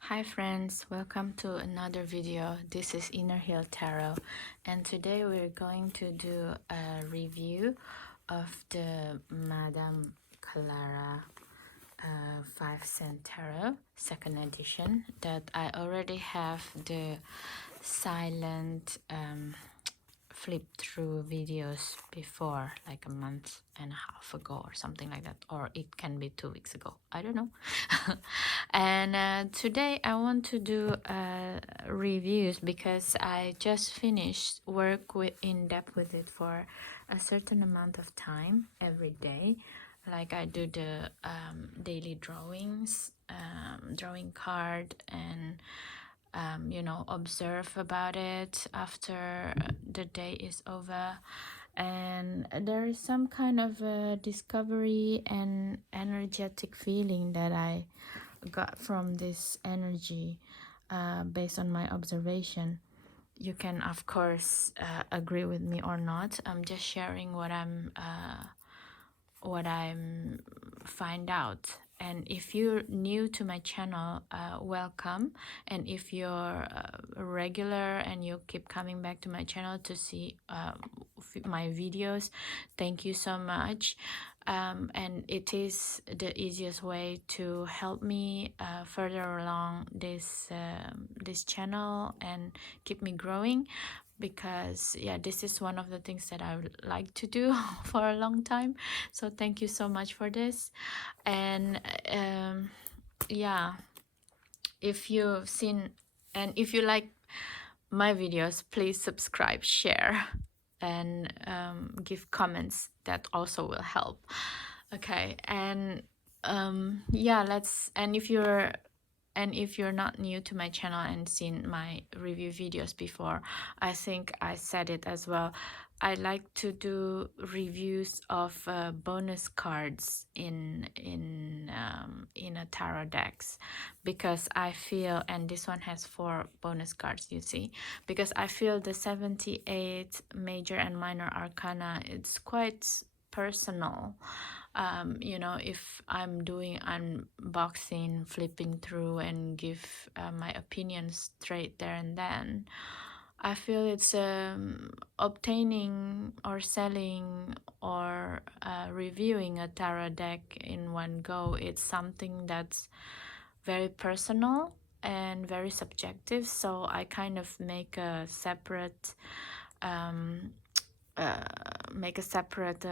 Hi friends, welcome to another video. This is Inner Hill Tarot, and today we're going to do a review of the Madam Clara 5 Cent Tarot second edition that I already have the silent flip through videos before, like a month and a half ago or something like that, or it can be 2 weeks ago, I don't know. And today I want to do reviews because I just finished work with in depth with it for a certain amount of time every day. Like I do the daily drawings, drawing card, and observe about it after the day is over. And there is some kind of a discovery and energetic feeling that I got from this energy based on my observation. You can, of course, agree with me or not. I'm just sharing what I'm find out. And if you're new to my channel, welcome. And if you're a regular and you keep coming back to my channel to see my videos, thank you so much. And it is the easiest way to help me further along this channel and keep me growing, because yeah, this is one of the things that I would like to do for a long time. So thank you so much for this. And yeah, if you've seen and if you like my videos, please subscribe, share, and give comments. That also will help. Okay. And yeah, let's and if you're not new to my channel and seen my review videos before, I think I said it as well. I like to do reviews of bonus cards in a tarot decks, because I feel, and this one has 4 bonus cards, you see, because I feel the 78 major and minor arcana, it's quite personal. If I'm doing unboxing, flipping through and give my opinions straight there and then, I feel it's obtaining or selling or reviewing a tarot deck in one go. It's something that's very personal and very subjective. So I kind of make a separate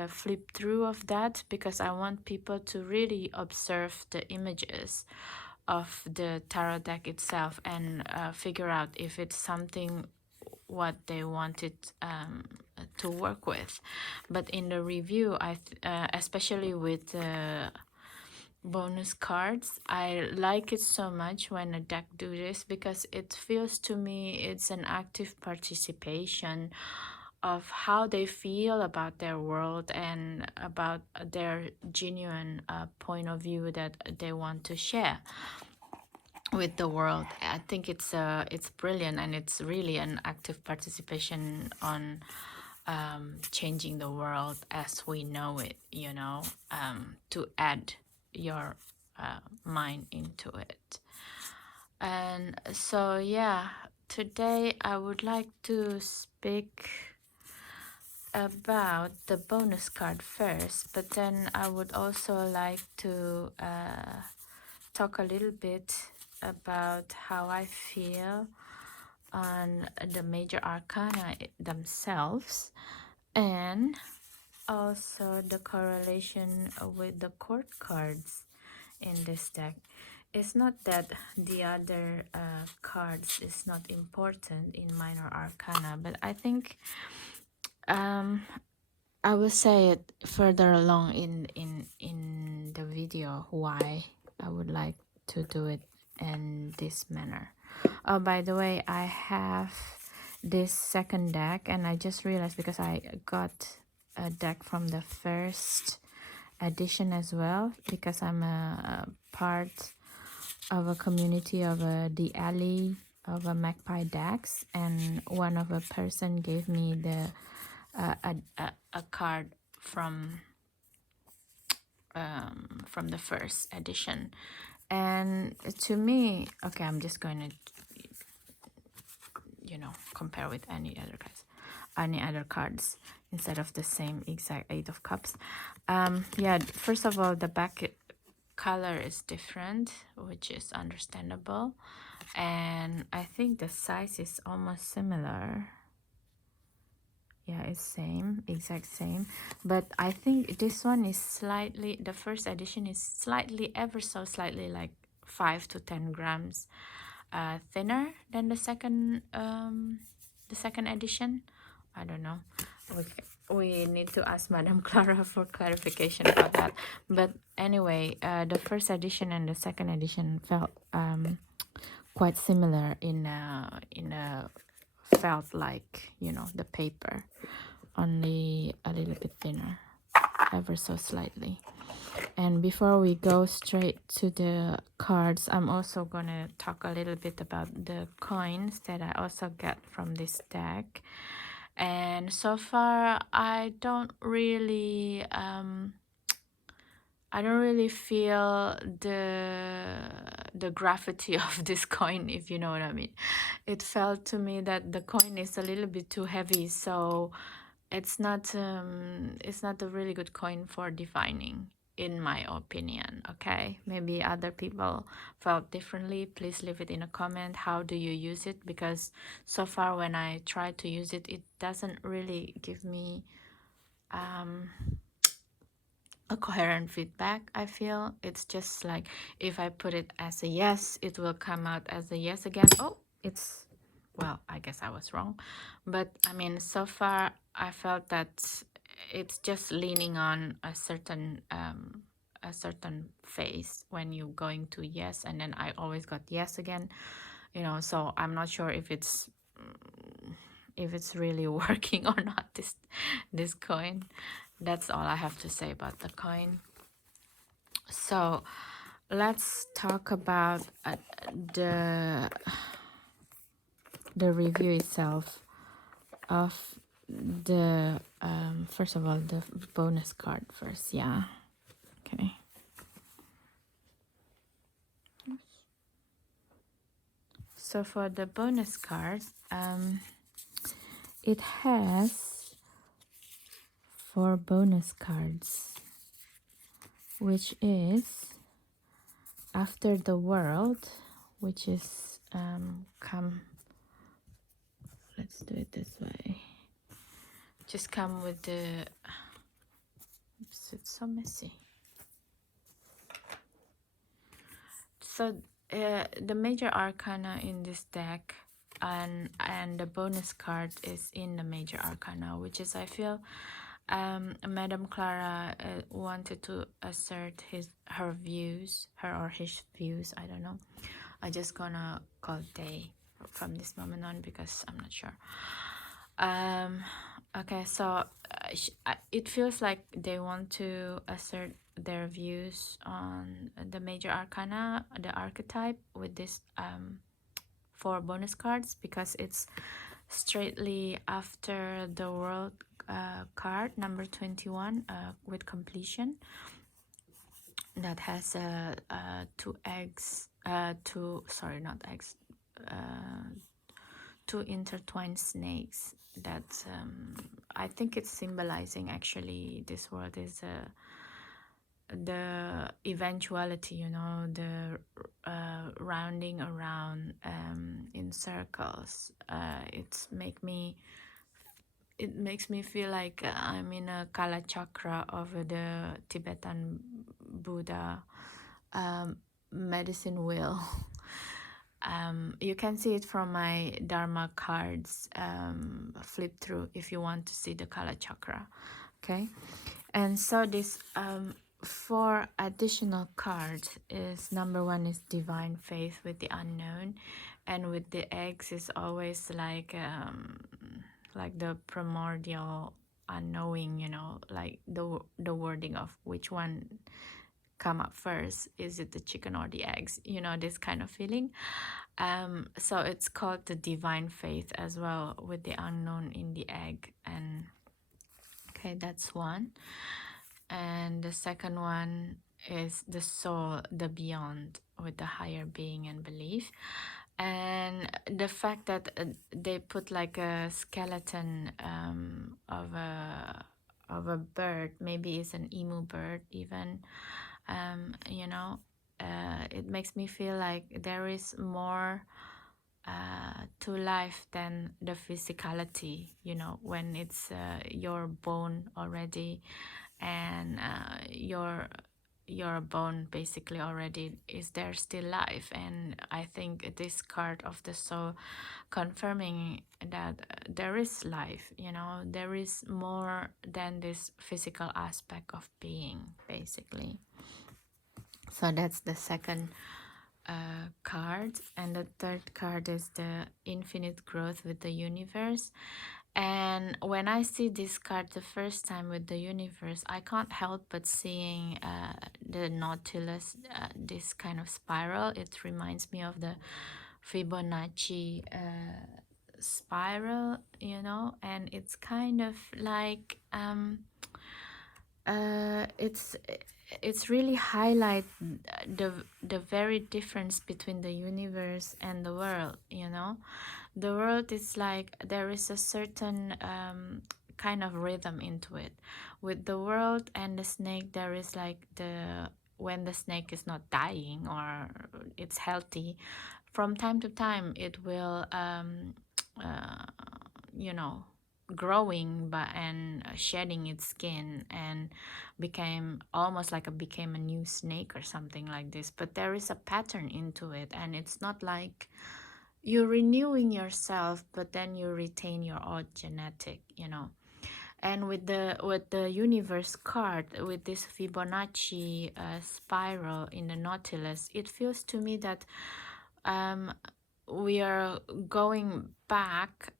flip through of that, because I want people to really observe the images of the tarot deck itself and figure out if it's something what they wanted to work with. But in the review, especially with bonus cards, I like it so much when a deck do this, because it feels to me it's an active participation of how they feel about their world and about their genuine point of view that they want to share with the world. I think it's brilliant, and it's really an active participation on changing the world as we know it, to add your mind into it. And so yeah, today I would like to speak about the bonus card first, but then I would also like to talk a little bit about how I feel on the major arcana themselves, and also the correlation with the court cards in this deck. It's not that the other cards is not important in minor arcana, but I think I will say it further along in the video why I would like to do it in this manner. Oh, by the way, I have this second deck, and I just realized, because I got a deck from the first edition as well, because I'm a part of a community of the alley of a magpie decks, and one of a person gave me the a card from the first edition, And to me, okay, I'm just going to, compare with any other cards instead of the same exact Eight of Cups. Yeah, first of all, the back color is different, which is understandable, and I think the size is almost similar. Yeah, it's same, exact same, but I think this one is slightly, the first edition is slightly, ever so slightly, like 5 to 10 grams thinner than the second edition. I don't know. We need to ask Madam Clara for clarification about that. But anyway, the first edition and the second edition felt quite similar in felt like, the paper, only a little bit thinner, ever so slightly. And before we go straight to the cards, I'm also gonna talk a little bit about the coins that I also get from this deck. And so far, I don't really feel the gravity of this coin, if you know what I mean. It felt to me that the coin is a little bit too heavy, so it's not a really good coin for divining, in my opinion. Okay, maybe other people felt differently. Please leave it in a comment. How do you use it? Because so far when I try to use it, it doesn't really give me a coherent feedback. I feel it's just like, if I put it as a yes, it will come out as a yes again. Oh, it's, well, I guess I was wrong, but I mean, so far I felt that it's just leaning on a certain phase when you're going to yes, and then I always got yes again, so I'm not sure if it's really working or not, this coin. That's all I have to say about the coin. So let's talk about the review itself of the first of all, the bonus card first. Yeah, okay. So for the bonus card, it has 4 bonus cards, which is After the World, which is let's do it this way. Just come with the, oops, it's so messy. So the major arcana in this deck, and the bonus card is in the major arcana, which is, I feel, Madam Clara wanted to assert her views, her or his views, I don't know. I just gonna call they from this moment on because I'm not sure. Okay, so it feels like they want to assert their views on the major arcana, the archetype, with this 4 bonus cards, because it's straightly after the World card, number 21, with completion, that has 2 eggs, two intertwined snakes. That I think it's symbolizing, actually, this world is the eventuality, the rounding around in circles. It makes me feel like I'm in a Kala chakra of the Tibetan Buddha medicine wheel. You can see it from my Dharma cards, flip through if you want to see the Kala chakra. Okay, and so this 4 additional cards is, number 1 is Divine Faith with the unknown, and with the eggs is always like the primordial unknowing, like the wording of which one come up first. Is it the chicken or the eggs? This kind of feeling. So it's called the Divine Faith as well, with the unknown in the egg. And okay, that's one. And the second one is the soul, the beyond. with the higher being and belief. And the fact that they put like a skeleton of a bird, maybe it's an emu bird even, you know, it makes me feel like there is more to life than the physicality, you know, when it's your bone already, and your bone basically already is there still life. And I think this card of the soul confirming that there is life, you know, there is more than this physical aspect of being, basically. So that's the second card. And the third card is the infinite growth with the universe. And when I see this card the first time with the universe, I can't help but seeing the Nautilus, this kind of spiral. It reminds me of the Fibonacci spiral, you know, and it's kind of like it's really highlight the very difference between the universe and the world, you know. The world is like there is a certain kind of rhythm into it. With the world and the snake, there is like the when the snake is not dying or it's healthy, from time to time it will uh, you know, growing but and shedding its skin and became almost like became a new snake or something like this. But there is a pattern into it, and it's not like you're renewing yourself but then you retain your old genetic, you know. And with the universe card, with this Fibonacci spiral in the Nautilus, it feels to me that um, we are going back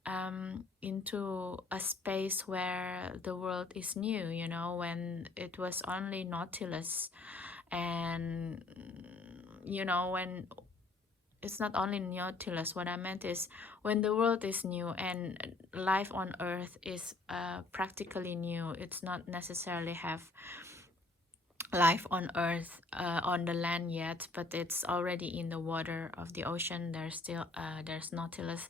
into a space where the world is new, you know, when it was only Nautilus. And you know, when it's not only Nautilus, what I meant is when the world is new and life on earth is practically new. It's not necessarily have life on earth on the land yet, but it's already in the water of the ocean. There's still there's Nautilus.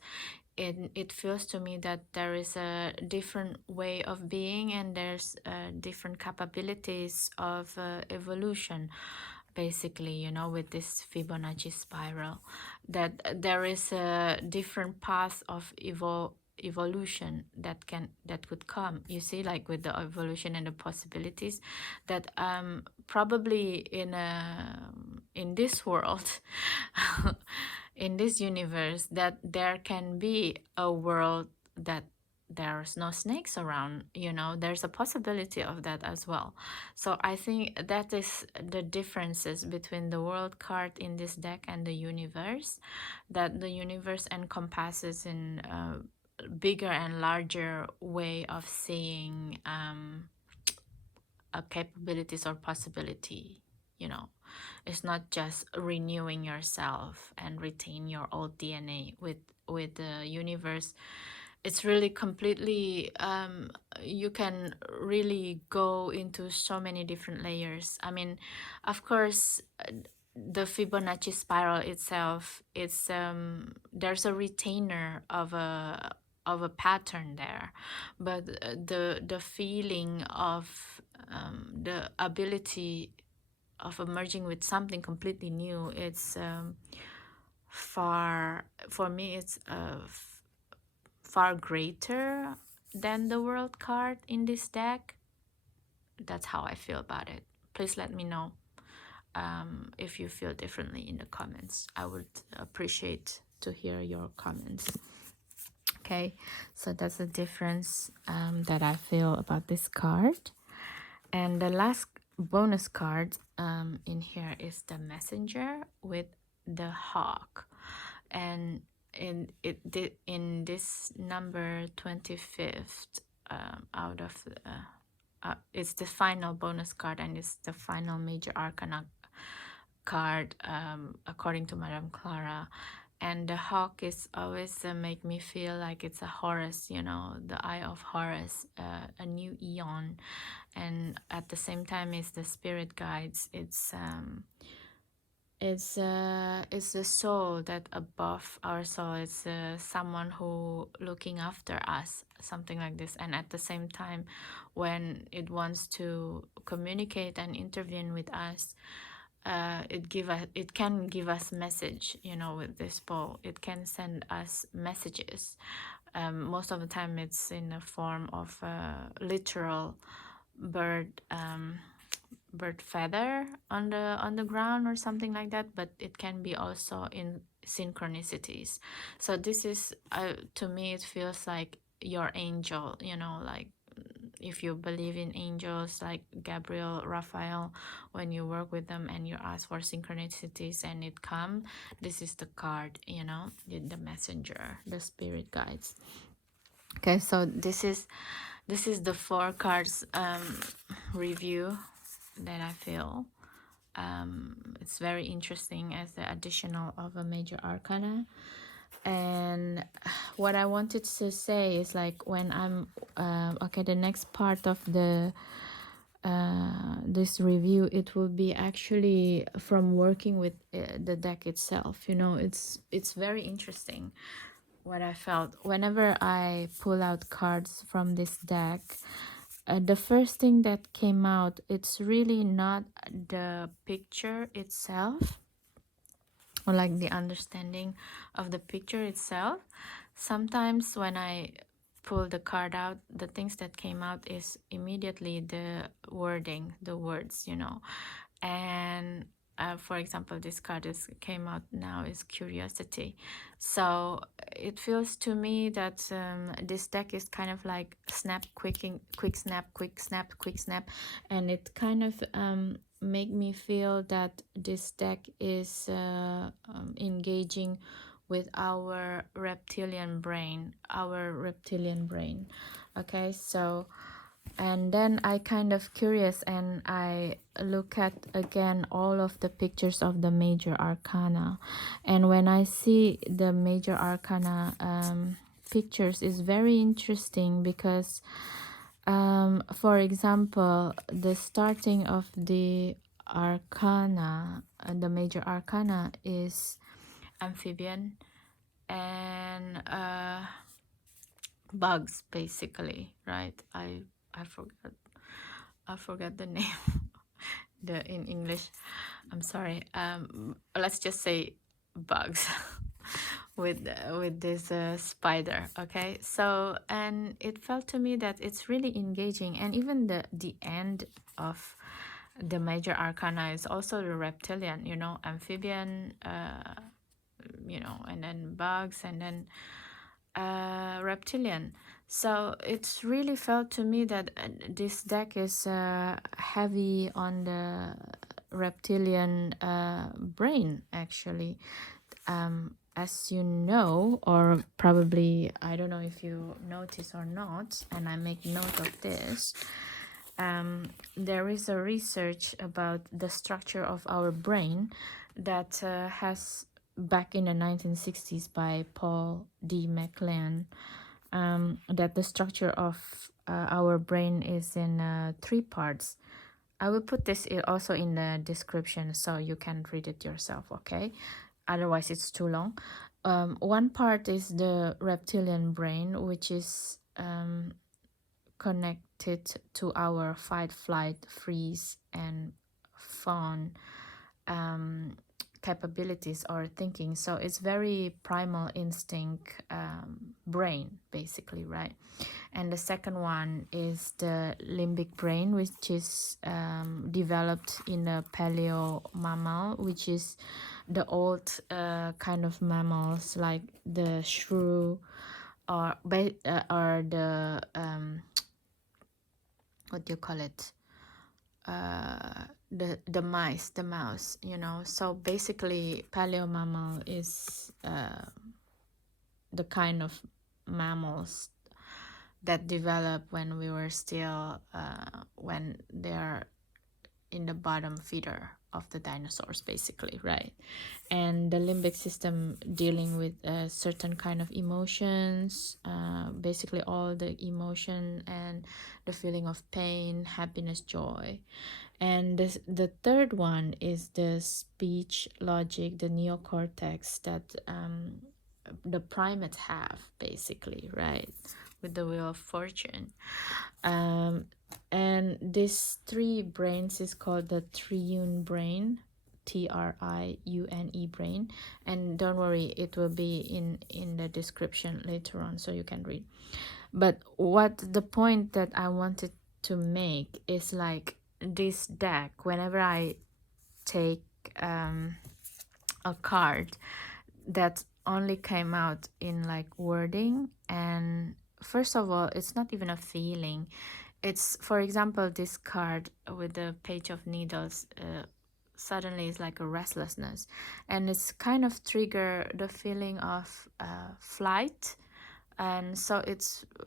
It feels to me that there is a different way of being, and there's different capabilities of evolution, basically, you know, with this Fibonacci spiral, that there is a different path of evolution that could come, you see, like with the evolution and the possibilities that probably in this world in this universe, that there can be a world that there's no snakes around, you know. There's a possibility of that as well. So I think that is the differences between the world card in this deck and the universe, that the universe encompasses in a bigger and larger way of seeing capabilities or possibility, you know. It's not just renewing yourself and retain your old DNA. With the universe, it's really completely you can really go into so many different layers. I mean, of course, the Fibonacci spiral itself, it's there's a retainer of a pattern there, but the feeling of the ability of emerging with something completely new, it's far, for me, it's far greater than the world card in this deck. That's how I feel about it. Please let me know if you feel differently in the comments. I would appreciate to hear your comments. Okay, so that's the difference that I feel about this card. And the last bonus card in here is the messenger with the hawk. And in this number 25th out of it's the final bonus card, and it's the final major arcana card according to Madam Clara. And the hawk is always make me feel like it's a Horus, you know, the eye of Horus, a new eon. And at the same time, it's the spirit guides. It's It's the soul that above our soul. It's someone who looking after us, something like this. And at the same time, when it wants to communicate and intervene with us, it can give us message. With this ball, it can send us messages. Most of the time, it's in the form of literal bird. Bird feather on the ground or something like that, but it can be also in synchronicities. So this is to me it feels like your angel, like if you believe in angels like Gabriel, Raphael, when you work with them and you ask for synchronicities and it come, this is the card, the messenger, the spirit guides. Okay, so this is the 4 cards review that I feel. It's very interesting as the additional of a major arcana. And what I wanted to say is like when I'm okay, the next part of the this review, it will be actually from working with the deck itself. It's very interesting what I felt whenever I pull out cards from this deck. The first thing that came out, it's really not the picture itself or like the understanding of the picture itself. Sometimes when I pull the card out, the things that came out is immediately the wording, the words, and for example, this card came out now is curiosity. So it feels to me that this deck is kind of like snap, quick snap, quick snap, quick snap, and it kind of make me feel that this deck is engaging with our reptilian brain, Okay, so and then I kind of curious and I look at again all of the pictures of the major arcana, and when I see the major arcana pictures is very interesting because for example, the starting of the arcana, the major arcana is amphibian and bugs basically, right? I forgot the name the in English. I'm sorry. Let's just say bugs with this spider. Okay, so and it felt to me that it's really engaging, and even the end of the major arcana is also the reptilian, amphibian, and then bugs, and then reptilian. So it's really felt to me that this deck is heavy on the reptilian brain actually. As you know, or probably I don't know if you notice or not, and I make note of this, there is a research about the structure of our brain that has back in the 1960s by Paul D. MacLean, that the structure of our brain is in 3 parts. I will put this also in the description so you can read it yourself, okay? Otherwise it's too long. One part is the reptilian brain, which is connected to our fight, flight, freeze, and fawn capabilities or thinking. So it's very primal instinct brain basically, right? And the second one is the limbic brain, which is developed in a paleo mammal, which is the old kind of mammals like the shrew or the what do you call it, the mouse, so basically paleo mammal is the kind of mammals that develop when we were still when they're in the bottom feeder of the dinosaurs, basically, right? And the limbic system dealing with a certain kind of emotions, basically all the emotion and the feeling of pain, happiness, joy. And the third one is the speech logic, the neocortex that the primates have, basically, right, with the wheel of fortune. um, and these three brains is called the Triune Brain, Triune brain. And don't worry, it will be in the description later on, so you can read. But what the point that I wanted to make is like this deck, whenever I take a card that only came out in like wording, and first of all, it's not even a feeling. It's, for example, this card with the page of needles, suddenly is like a restlessness, and it's kind of trigger the feeling of flight. And so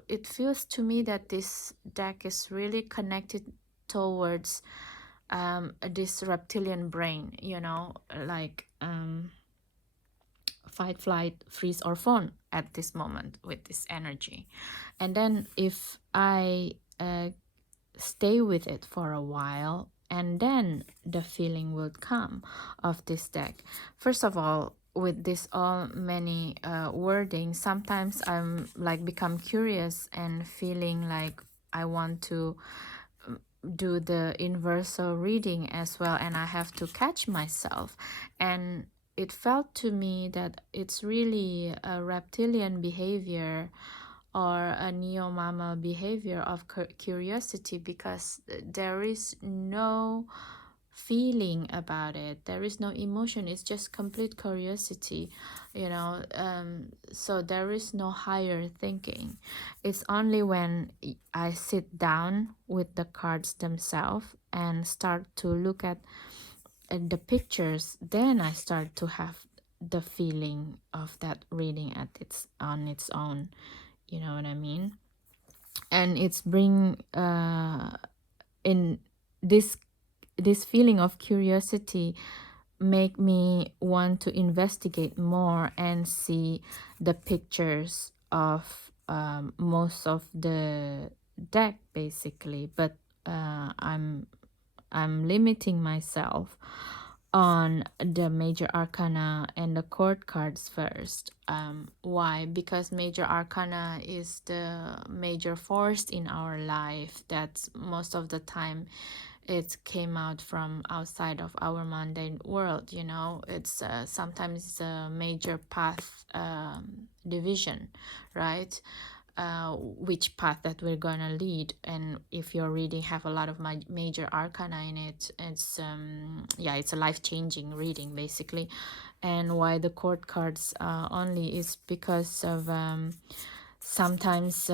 it feels to me that this deck is really connected towards this reptilian brain, like fight, flight, freeze, or fawn at this moment with this energy. And then if I stay with it for a while, and then the feeling will come of this deck. First of all, with this all many wording, sometimes I'm like become curious and feeling like I want to do the universal reading as well, and I have to catch myself. And it felt to me that it's really a reptilian behavior or a neo-mammal behavior of curiosity, because there is no feeling about it, there is no emotion, it's just complete curiosity, so there is no higher thinking. It's only when I sit down with the cards themselves and start to look at the pictures, then I start to have the feeling of that reading on its own. You know what I mean? And it's bring in this feeling of curiosity make me want to investigate more and see the pictures of most of the deck, basically. But I'm limiting myself on the major arcana and the court cards first. Why? Because major arcana is the major force in our life that most of the time it came out from outside of our mundane world. It's sometimes a major path division, right? Which path that we're gonna lead. And if your reading have a lot of major arcana in it, it's it's a life-changing reading, basically. And why the court cards only is because of sometimes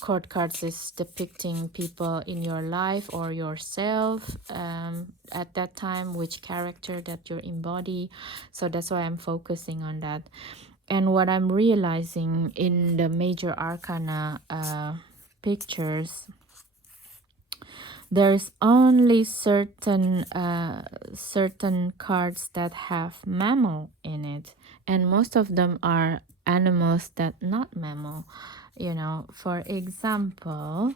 court cards is depicting people in your life or yourself at that time, which character that you embody. So that's why I'm focusing on that. And what I'm realizing in the major arcana pictures, there's only certain cards that have mammal in it, and most of them are animals that not mammal. For example,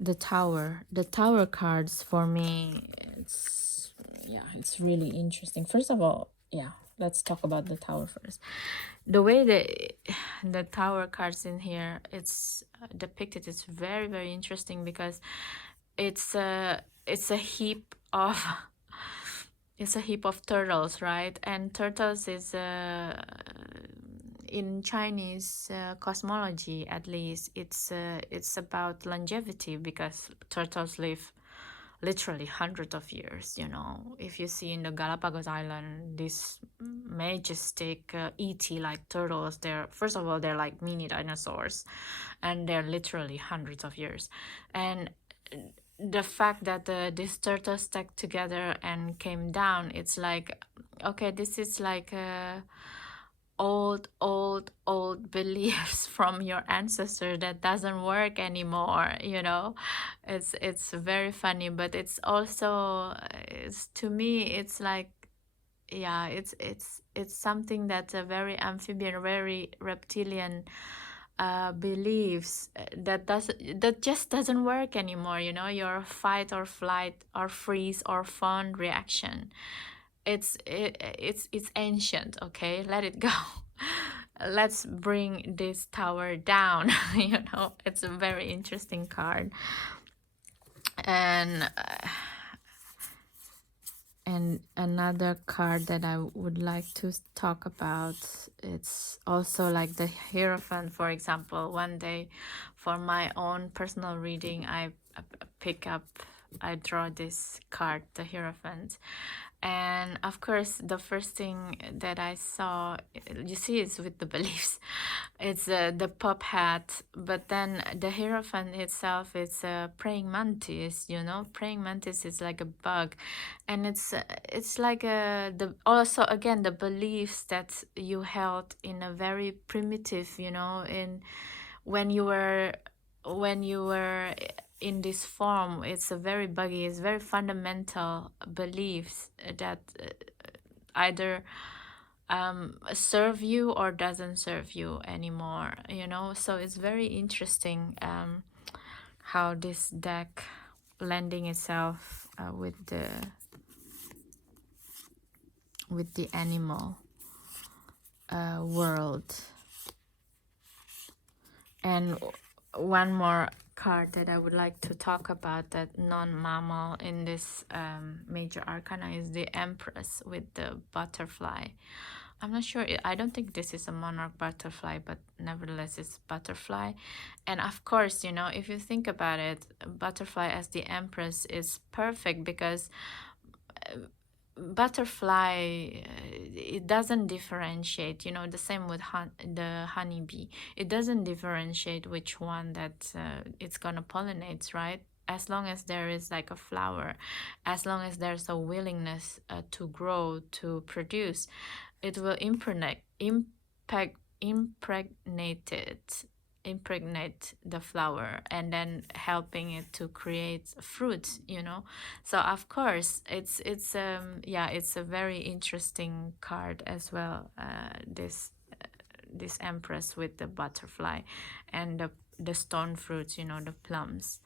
the tower cards, for me, it's really interesting. First of all, let's talk about the tower first. The way the tower cards in here it's depicted is very, very interesting, because it's a heap of it's a heap of turtles, right? And turtles is in Chinese cosmology, at least, it's about longevity, because turtles live literally hundreds of years. If you see in the Galapagos Island, these majestic ET like turtles, first of all, they're like mini dinosaurs, and they're literally hundreds of years. And the fact that these turtles stuck together and came down, it's like, okay, this is like old beliefs from your ancestor that doesn't work anymore, you know. It's very funny, but it's also, it's, to me, it's like, yeah, it's something that's a very amphibian, very reptilian beliefs, that just doesn't work anymore, you know. Your fight or flight or freeze or fawn reaction, it's ancient. Okay, let it go. Let's bring this tower down. You know, it's a very interesting card. And another card that I would like to talk about, it's also like the Hierophant. For example, one day for my own personal reading, I draw this card, the Hierophant. And of course, the first thing that I saw, you see, is with the beliefs. It's the pop hat, but then the Hierophant itself is a praying mantis. You know, praying mantis is like a bug, and it's like the also again the beliefs that you held in a very primitive, you know, in when you were when you were in this form. It's a very buggy, it's very fundamental beliefs that either serve you or doesn't serve you anymore, you know. So it's very interesting how this deck lending itself with the animal world. And one more card that I would like to talk about, that non-mammal in this major arcana, is the Empress with the butterfly. I'm not sure, I don't think this is a monarch butterfly, but nevertheless it's butterfly. And of course, you know, if you think about it, butterfly as the Empress is perfect, because butterfly, it doesn't differentiate, you know. The same with the honeybee, it doesn't differentiate which one that it's gonna pollinate, right? As long as there is like a flower, as long as there's a willingness to grow, to produce, it will impregnate the flower, and then helping it to create fruit, you know. So of course it's yeah, it's a very interesting card as well, this Empress with the butterfly and the stone fruits, you know, the plums.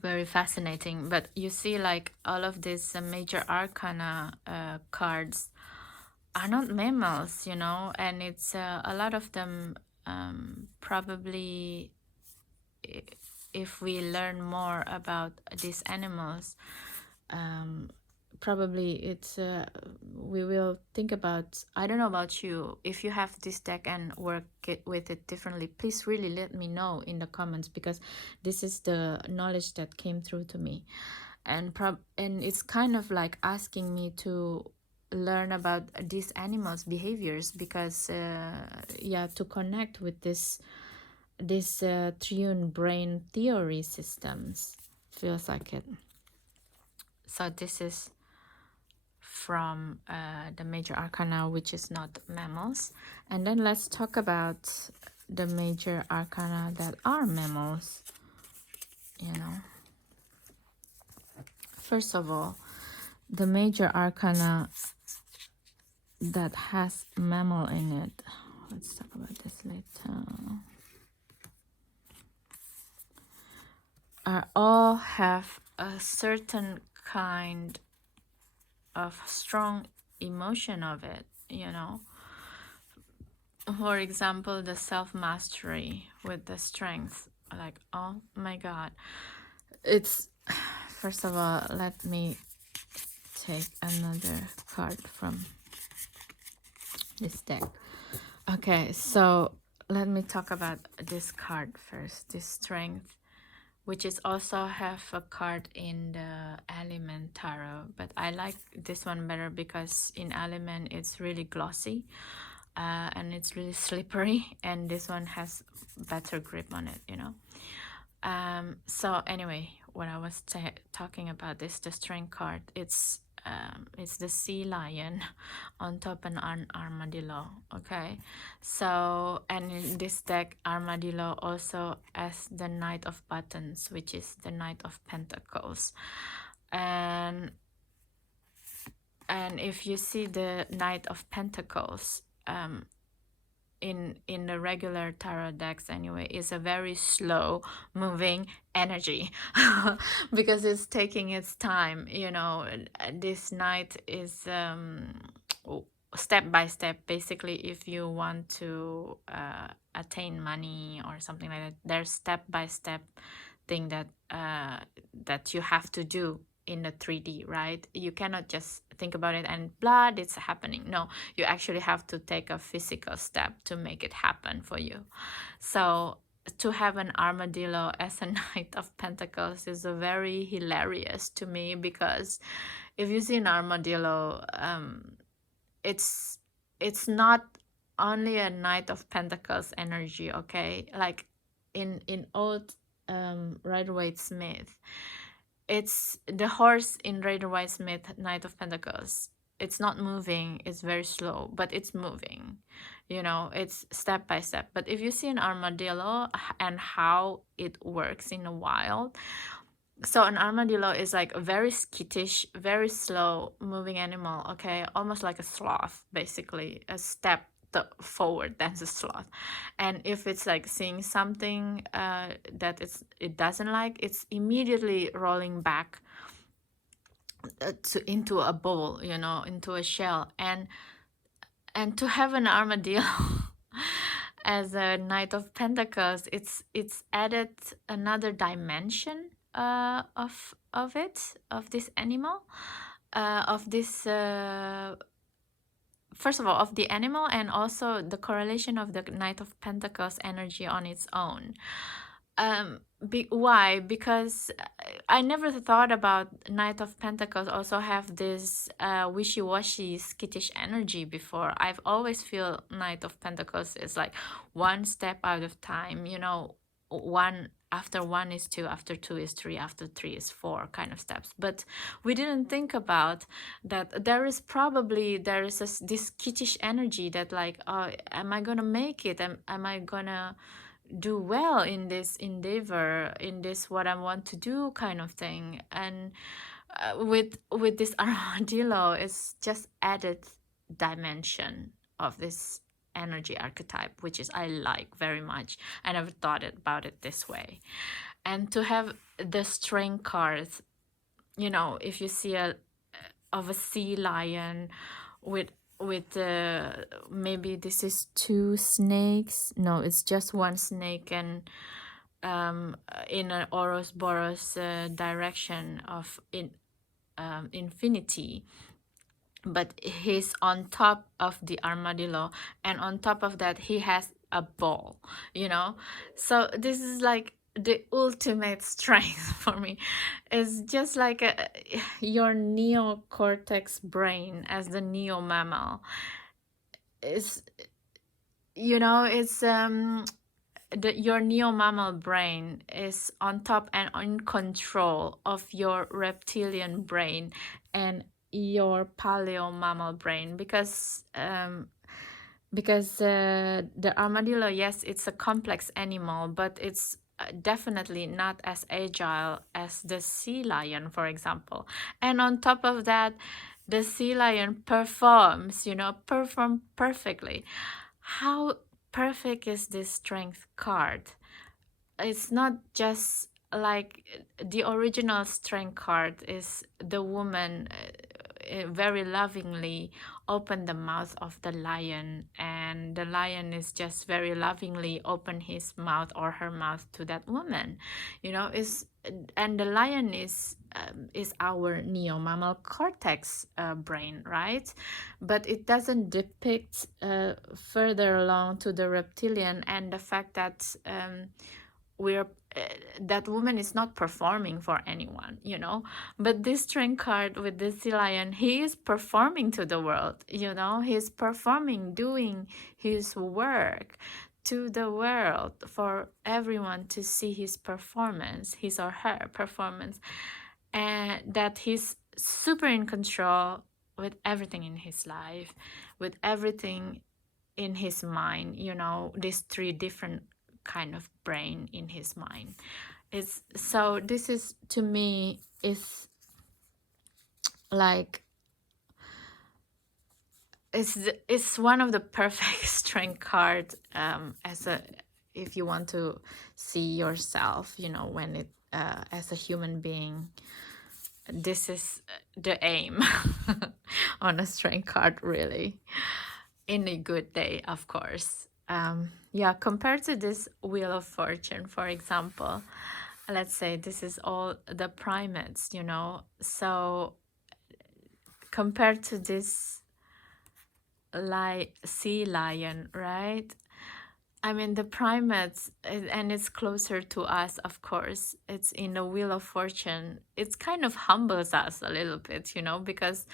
Very fascinating. But you see, like, all of these major arcana cards are not mammals, you know. And it's a lot of them, probably, if we learn more about these animals, probably it's we will think about, I don't know about you, if you have this deck and work with it differently, please really let me know in the comments, because this is the knowledge that came through to me. And it's kind of like asking me to learn about these animals' behaviors, because yeah, to connect with this Triune Brain theory systems, feels like it. So this is from the major arcana, which is not mammals. And then let's talk about the major arcana that are mammals, you know. First of all, the major arcana that has mammal in it, let's talk about this later, all have a certain kind of strong emotion of it, you know. For example, the self-mastery with the strength, like, oh my god, it's, first of all, let me take another card from this deck. Okay, so let me talk about this card first, this strength, which is also have a card in the element tarot, but I like this one better because in element it's really glossy and it's really slippery, and this one has better grip on it, you know. So anyway, what I was talking about is the strength card. It's it's the sea lion on top an armadillo. Okay, so and in this deck, armadillo also as the Knight of Buttons, which is the Knight of Pentacles. And if you see the Knight of Pentacles, in the regular tarot decks anyway, is a very slow moving energy because it's taking its time. This knight is step by step. Basically, if you want to attain money or something like that, there's step by step thing that you have to do in the 3D, right? You cannot just think about it and blah, it's happening. No, you actually have to take a physical step to make it happen for you. So to have an armadillo as a Knight of Pentacles is a very hilarious to me, because if you see an armadillo, it's not only a Knight of Pentacles energy, okay? Like in old Rider-Waite-Smith, it's the horse in Rider-Waite-Smith, Knight of Pentacles. It's not moving, it's very slow, but it's moving. It's step by step. But if you see an armadillo and how it works in the wild, so an armadillo is like a very skittish, very slow moving animal, okay? Almost like a sloth, basically, a step forward than the sloth. And if it's like seeing something that it doesn't like, it's immediately rolling back into a bowl, into a shell. And to have an armadillo as a Knight of Pentacles, it's added another dimension of this animal, of this first of all, of the animal, and also the correlation of the Knight of Pentacles energy on its own. Why? Because I never thought about Knight of Pentacles also have this wishy-washy, skittish energy before. I've always feel Knight of Pentacles is like one step out of time, after 1 is 2, after 2 is 3, after 3 is 4 kind of steps. But we didn't think about that there is this skittish energy that like, oh, am I gonna make it? Am I gonna do well in this endeavor, in this what I want to do kind of thing? And with this armadillo, it's just added dimension of this energy archetype, which is I like very much. I never thought about it this way. And to have the strength cards, if you see a sea lion with maybe this is 2 snakes, no, it's just 1 snake, and in an Ouroboros direction of infinity, but he's on top of the armadillo, and on top of that he has a ball, so this is like the ultimate strength for me. It's just like your neocortex brain as the neo mammal is, it's your neo mammal brain is on top and in control of your reptilian brain and your paleo mammal brain, because the armadillo, yes, it's a complex animal, but it's definitely not as agile as the sea lion, for example. And on top of that, the sea lion performs perfectly. How perfect is this strength card? It's not just like the original strength card is the woman very lovingly open the mouth of the lion, and the lion is just very lovingly open his mouth or her mouth to that woman, and the lion is our neo-mammal cortex brain, right? But it doesn't depict further along to the reptilian, and the fact that that woman is not performing for anyone, but this strength card with the sea lion, he is performing to the world, he's performing, doing his work to the world for everyone to see his performance, his or her performance, and that he's super in control with everything in his life, with everything in his mind, you know, these three different kind of brain in his mind. It's so this is to me is like it's one of the perfect strength card as a if you want to see yourself, you know, when it as a human being. This is the aim on a strength card, really, in a good day, of course. Yeah, compared to this Wheel of Fortune, for example, let's say this is all the primates, you know, so compared to this sea lion, right? I mean, the primates, and it's closer to us, of course. It's in the Wheel of Fortune. It's kind of humbles us a little bit, you know, because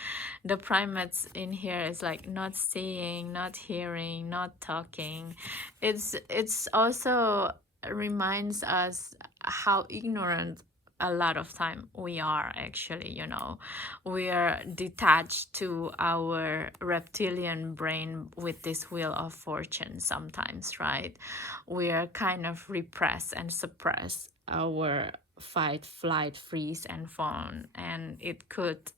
the primates in here is like not seeing, not hearing, not talking. It's also reminds us how ignorant a lot of time we are, actually, you know. We are detached to our reptilian brain with this Wheel of Fortune sometimes, right? We are kind of repress and suppress our fight, flight, freeze, and fawn, and it could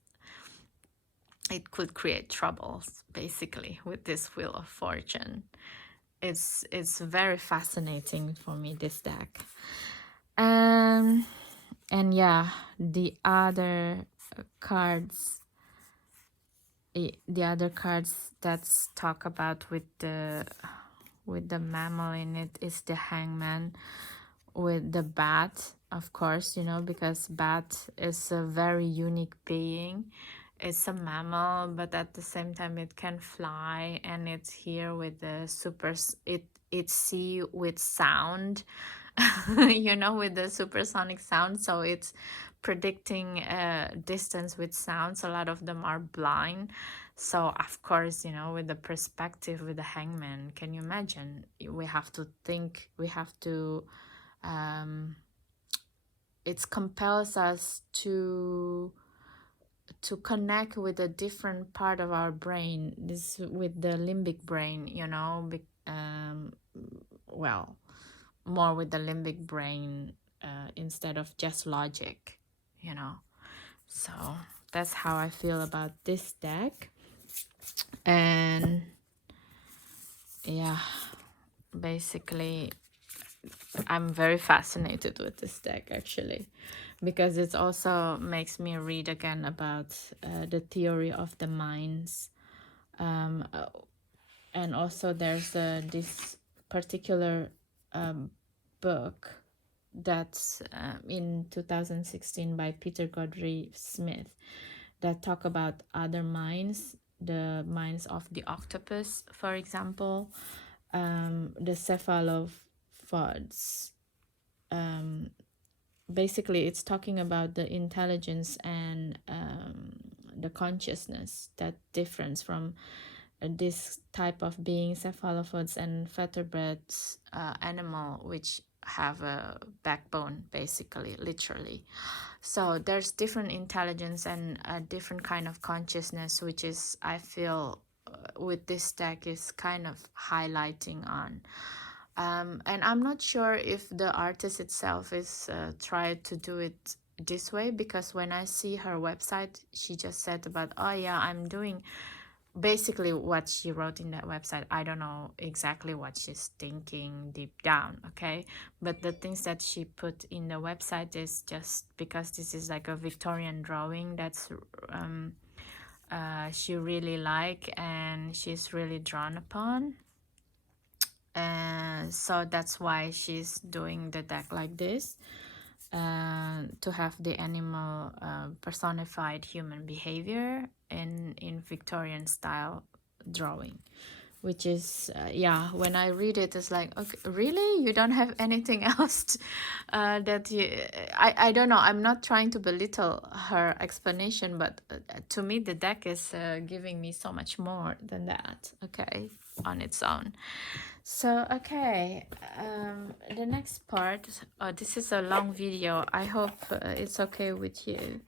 create troubles, basically, with this Wheel of Fortune. It's very fascinating for me, this deck. And yeah, the other cards, that's talk about with the mammal in it is the Hangman with the bat, of course, you know, because bat is a very unique being. It's a mammal, but at the same time it can fly, and it's here with the it see with sound. You know, with the supersonic sound, so it's predicting distance with sounds. A lot of them are blind, so of course, you know, with the perspective with the Hangman, can you imagine? We have to think, we have to it compels us to connect with a different part of our brain, this with the limbic brain, you know, well, more with the limbic brain instead of just logic, you know. So that's how I feel about this deck. And yeah, basically I'm very fascinated with this deck, actually, because it also makes me read again about the theory of the minds. And also there's this particular book that's in 2016 by Peter Godfrey Smith that talk about other minds, the minds of the octopus, for example, the cephalopods. Basically, it's talking about the intelligence and the consciousness, that difference from this type of being, cephalopods and vertebrates animal, which have a backbone, basically, literally. So there's different intelligence and a different kind of consciousness, which is, I feel, with this deck is kind of highlighting on. And I'm not sure if the artist itself is tried to do it this way, because when I see her website, she just said about, oh yeah, I'm doing basically what she wrote in that website. I don't know exactly what she's thinking deep down, okay? But the things that she put in the website is just because this is like a Victorian drawing that's she really like and she's really drawn upon. And so that's why she's doing the deck like this, to have the animal personified human behavior in Victorian style drawing, which is yeah, when I read it, it's like, okay, really, you don't have anything else that you I don't know, I'm not trying to belittle her explanation, but to me the deck is giving me so much more than that, okay, on its own. So okay, the next part, this is a long video, I hope it's okay with you.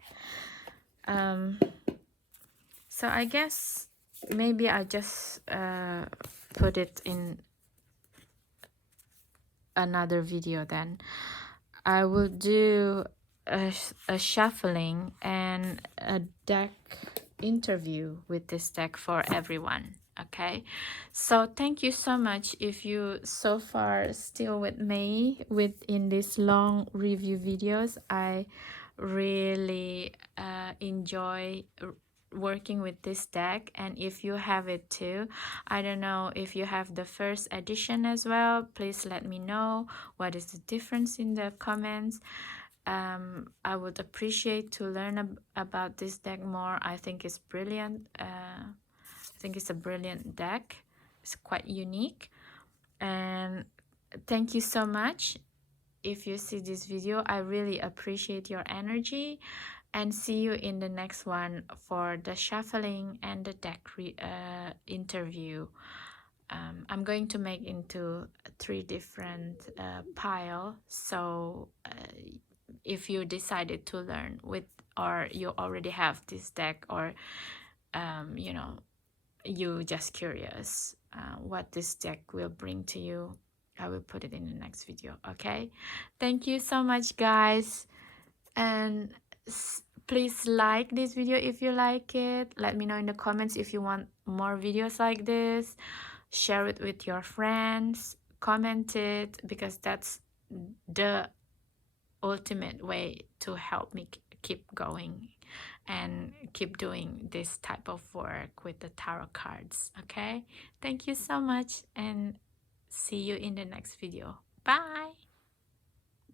So I guess maybe I just put it in another video then. I will do a shuffling and a deck interview with this deck for everyone. Okay, so thank you so much if you so far still with me within these long review videos. I really enjoy working with this deck, and if you have it too, I don't know if you have the first edition as well, please let me know what is the difference in the comments. I would appreciate to learn about this deck more. I think it's brilliant. I think it's a brilliant deck. It's quite unique, and thank you so much. If you see this video, I really appreciate your energy, and see you in the next one for the shuffling and the deck interview. I'm going to make into 3 different pile, so if you decided to learn with, or you already have this deck, or you know, you just curious what this deck will bring to you, I will put it in the next video. Okay, thank you so much, guys, and please like this video if you like it. Let me know in the comments if you want more videos like this. Share it with your friends, comment it, because that's the ultimate way to help me keep going and keep doing this type of work with the tarot cards. Okay, thank you so much, and see you in the next video. Bye.